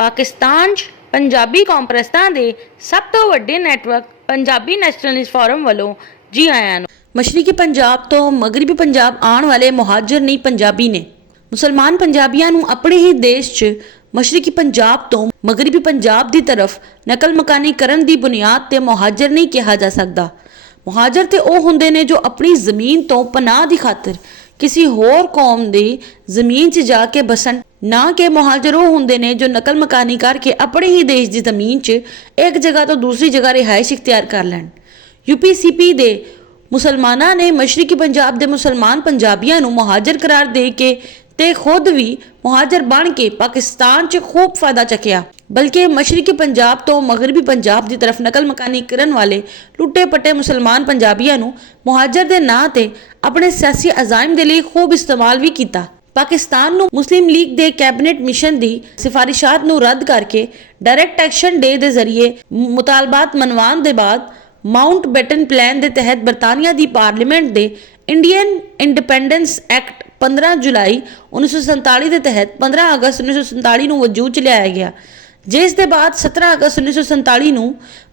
पाकिस्तान 'ਚ पंजाबी कॉन्फ्रेंसां दे सब तो वड्डे नैटवर्क पंजाबी नैशनलिस्ट फोरम वालों जी आयां नूं। मशरकी पंजाब तो मगरबी पंजाब आने वाले मुहाजिर नहीं पंजाबी ने। मुसलमान पंजाबियों नूं अपने ही देश 'ਚ मशरकी पंजाब तो मगरबी पंजाब की तरफ नकल मकानी करन दी बुनियाद ते मुहाजिर नहीं कहा जा सकता। मुहाजिर ते ਉਹ ਹੁੰਦੇ ਨੇ जो अपनी ਜ਼ਮੀਨ ਤੋਂ पनाह ਦੀ खातिर किसी होर कौम की ਜ਼ਮੀਨ 'ਚ जा के बसन, ना कि मुहाजिर ਉਹ ਹੁੰਦੇ ने जो नकल मकानी करके अपने ही देश की ਜ਼ਮੀਨ 'ਚ एक जगह तो दूसरी जगह रिहाइश इख्तियार कर लैन। UPCP दे मुसलमाना ने मशरकी पंजाब के मुसलमान पंजाबियों नूं मुहाजिर करार दे के ते खुद भी मुहाजिर बन के पाकिस्तान 'ਚ खूब फायदा चकिया, बल्कि मशरकी पंजाब तो मगरबी पंजाब की तरफ नकल मकानी करन वाले लुटे पट्टे मुसलमान पंजाबियों नूं मुहाजिर के नां ते अपने सियासी अजाइम के लिए खूब इस्तेमाल भी किया। पाकिस्तान नूं मुस्लिम लीग के कैबिनेट मिशन की सिफारिशात नूं रद्द करके डायरैक्ट एक्शन डे के जरिए मुतालबात मनवाने के बाद माउंट बेटन प्लान के तहत बरतानिया की पार्लीमेंट के इंडियन इंडिपेंडेंस एक्ट 15 जुलाई 1947 के तहत 15 अगस्त 1947 ਨੂੰ ਵਜੂਦ 'ਚ ਲਿਆਇਆ ਗਿਆ, जिस के बाद 17 अगस्त 1947 ਨੂੰ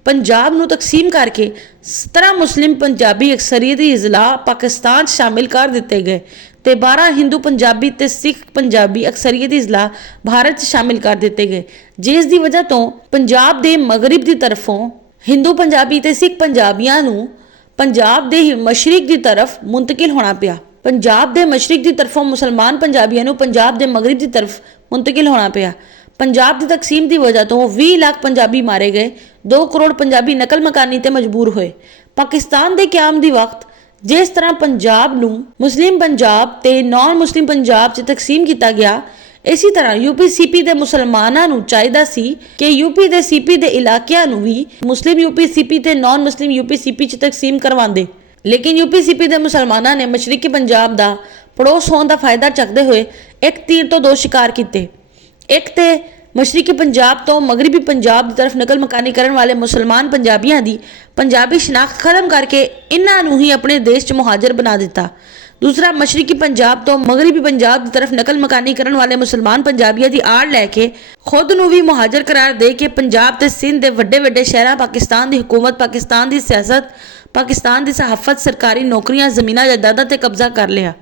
पंजाब ਨੂੰ तकसीम करके 17 मुस्लिम पंजाबी अक्सरीती अजला पाकिस्तान शामिल कर दिए गए ते 12 हिंदू पंजाबी ते सिख पंजाबी अक्सरीती अजला भारत शामिल कर दिए गए, जिस की वजह तो पंजाब के मगरब की तरफों हिंदू पंजाबी ते सिख पंजाबियों नूं पंजाब के मशरक की तरफ मुंतकिल होना पिया। पंजाब के मशरक की तरफों मुसलमान पंजाबियों नूं पंजाब के मगरब की तरफ मुंतकिल होना पिया। पंजाब की तकसीम की वजह तो 20 लाख पंजाबी मारे गए, 2 करोड़ पंजाबी नकल मकानी ते मजबूर होए। पाकिस्तान के क्याम की वक्त जिस तरह पंजाब नूं मुस्लिम पंजाब ते नॉन मुस्लिम पंजाब 'ਚ तकसीम किया गया, इसी तरह UPCP के मुसलमानों नूं चाहिदा सी कि UP के CP के इलाकिਆਂ ਨੂੰ भी मुस्लिम UPCP ते नॉन मुस्लिम UPCP 'ਚ तकसीम करवाते, लेकिन UPCP के मुसलमानों ने मशरकी पंजाब का पड़ोस होने का फायदा चकते हुए एक तीर तो 2 शिकार किए। एक तो मशरकी पंजाब तो मगरबी पंजाब की तरफ नकल मकानी करने वाले मुसलमान पंजाबियों की पंजाबी शनाख्त खत्म करके इन्हों ही अपने देश 'ਚ मुहाजिर बना दिता। दूसरा, मशरकी पंजाब तो मगरबी पंजाब की तरफ नकल मकानी करने वाले मुसलमान पंजाबियों की आड़ लैके खुद नूं भी मुहाजिर करार दे के पंजाब ते सिंध के वड्डे वड्डे शहर, पाकिस्तान की हुकूमत, पाकिस्तान की सियासत, पाकिस्तान की सहाफत, सरकारी नौकरियां, जमीनां जायदादां ते कब्जा कर लिया।